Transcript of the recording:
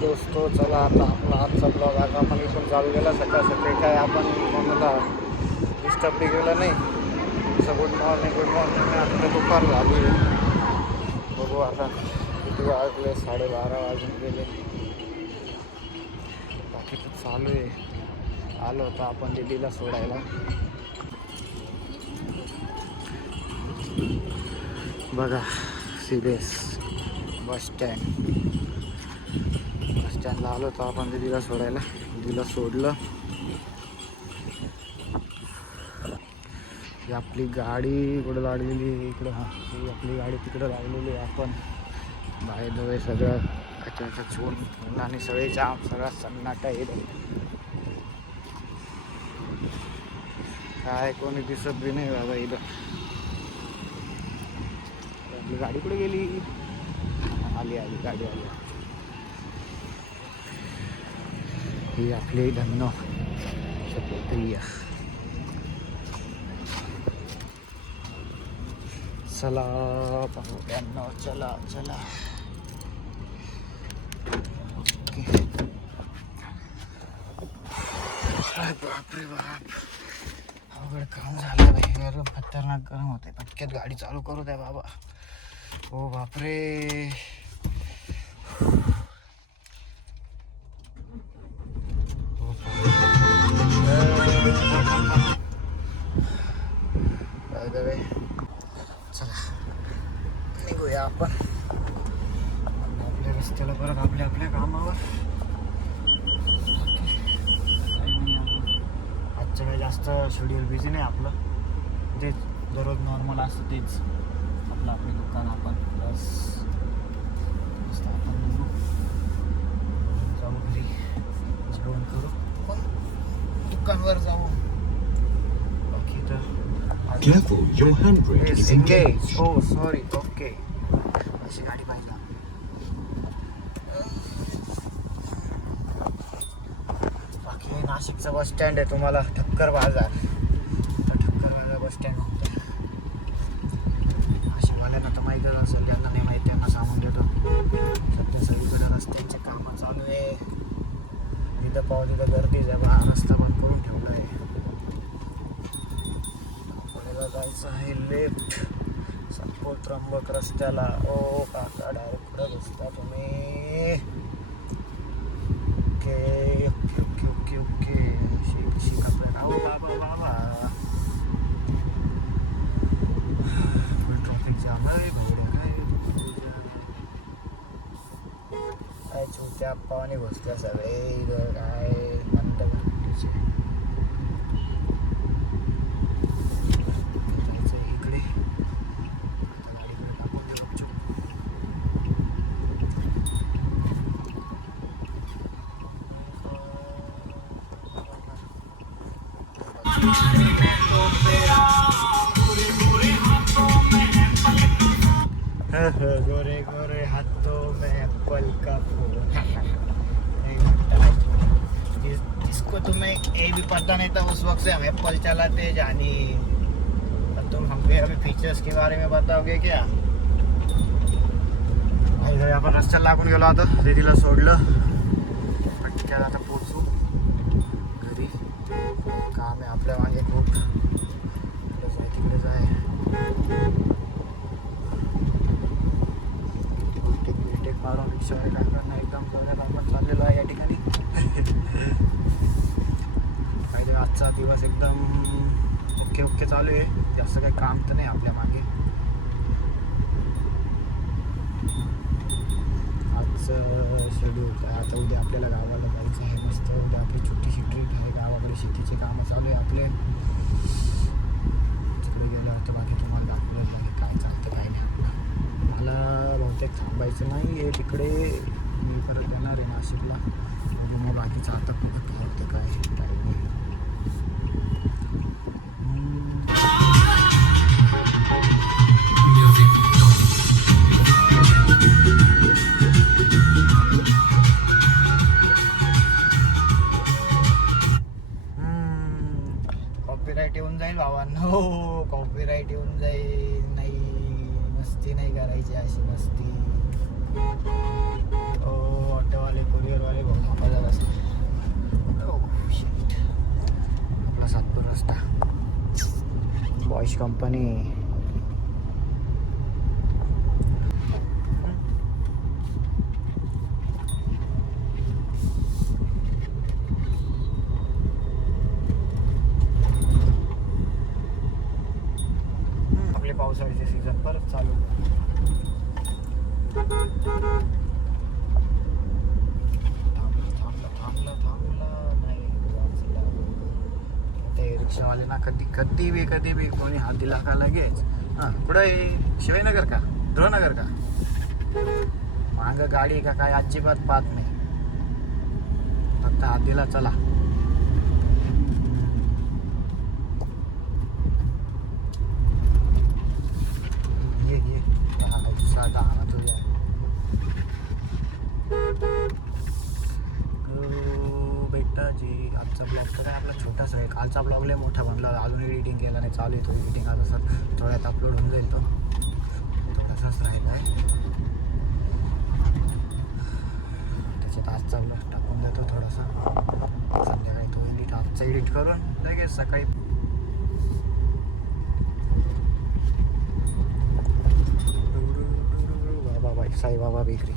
दोस्तो, चला आता आपला आजचा ब्लॉग आता आपण इथून चालू केला. सकाळ सकाळी काय आपण कोणाला डिस्टर्ब केलं नाही. असं गुड मॉर्निंग आता दुपार झाली. बघू आता किती वाजले, 12:30 वाजून गेले. बाकी तर चालू आहे. आलो होतं आपण दिदीला सोडायला. बघा CBS बस स्टँडला आलो होतो आपण दिदीला सोडायला. दिदीला सोडलं. ही आपली गाडी कुठं लागलेली इकडं. हां, ही आपली गाडी तिकडं लागलेली आहे. आपण बाहेर दवे सगळं अचानक छून आणि सगळे जाम, सगळा सन्नाटा येतो. काय कोणी दिसत बी नाही बाबा इथं. आपली गाडी कुठे गेली? आली गाडी आली. ही आपली धन्नो शपथरिया. चला पाहू त्यांना. चला बापरे बाप, अवघड काम झालं भाई. गरम, खतरनाक गरम होते. पटक्यात गाडी चालू करू द्या बाबा. ओ बापरे, चला निघूया आपण आपल्या रस्त्याला परत आपल्या कामावर. आजचं काही जास्त शेड्यूल बिझी नाही आपलं. तेच दररोज नॉर्मल असतं तेच आपली दुकान. आपण बस मस्त आपण निघू, जाऊ घरी, जेवण करू, दुकानवर जाऊ. बाकी तर Careful, your handbrake is engaged. Oh, sorry. Okay. अशी गाडी पाहिजे. बाकी नाशिकचा बस स्टँड आहे. तुम्हाला ठक्कर बाजार, बस स्टँड म्हणतो. नाशिकवाल्यांना तर माहीतच असेल, ज्यांना नाही माहीत त्यांना सांगून देतो. सध्या सगळीकडे रस्त्यांचे कामं चालू आहे. तिथं पाहू तिथं गर्दीच आहे बा. रस्ता बंद करून ठेवला आहे. जायचं आहे लेफ्ट सतपूर त्र्यंबक रस्त्याला. ओ काका, डायरेक्ट पुढे बसता तुम्ही. ओके. शिक आपण बाबा. ट्रॉफिक जाम आहे भाऊ. काय छोट्या पावाने बसल्या सगळे इथं. काय बंद करण्याचे. गोरे गोरे हाथों में एप्पल का फूल. इसको तुम्हें ये भी पता नहीं था उस वक्त से हम एप्पल चलाते जानी. तुम हमको अभी फीचर्स के बारे में बताओगे क्या? भाई आपण रस्त्याला लागून गेलो. आता दीदीला सोडलं. पटक्यात आता पोचू घरी. काम आहे आपल्या मागे खूप. तिकडे जाय मारून रिक्षा टाकणं एकदम जोरात आपण चाललेलो आहे या ठिकाणी. काही आजचा दिवस एकदम ओके चालू आहे. जास्त काही काम तर नाही आपल्या मागे. आजचं शेड्यूल आहे. आता उद्या आपल्याला गावाला जायचं आहे. मस्त उद्या आपली छोटीशी ट्रीप आहे. गावाकडे शेतीचे कामं चालू आहे आपले. तिकडे गेलो होतं. बाकी तुम्हाला दाखवलं काय चालतं काय नाही. मला बहुतेक थांबायचं नाही आहे तिकडे. मी परत येणार आहे नाशिकला. मग बाकीचं आता बघतो होतं काय नाही. कॉपीराईट येऊन जाईल भावांनो. कॉपीराईट येऊन जाईल. नाही, मस्ती नाही करायची अशी मस्ती. ऑटोवाले कोणी फिश कंपनी. आपले पावसाळ्याचे सीझन परत चालू. थांबला नाही वाचला. ते रिक्षावाले ना कधी बी कोणी हात दिला का लगेच हां कुठं आहे शिवाजीनगर का ध्रुवनगर का मागं गाडी का काय अजिबात पाहत नाही. फक्त हात दिला चला. ये साधा आणा तुझ्या. बेटाजी आजचा ब्लॉग तर आहे आपला छोटासा आहे. कालचा ब्लॉग लय मोठा बनला अजून एडिटिंग केला नाही चालू आहे तो एडिटिंग आता सर थोड्यात अपलोड होऊन जाईल तो थोडासाच राहिला आहे. त्याच्यात आजचा ब्लॉग टाकून देतो थोडासा संध्याकाळी तो आजचा एडिट करून लगेच सकाळी बाबा साईबाबा बेकरी.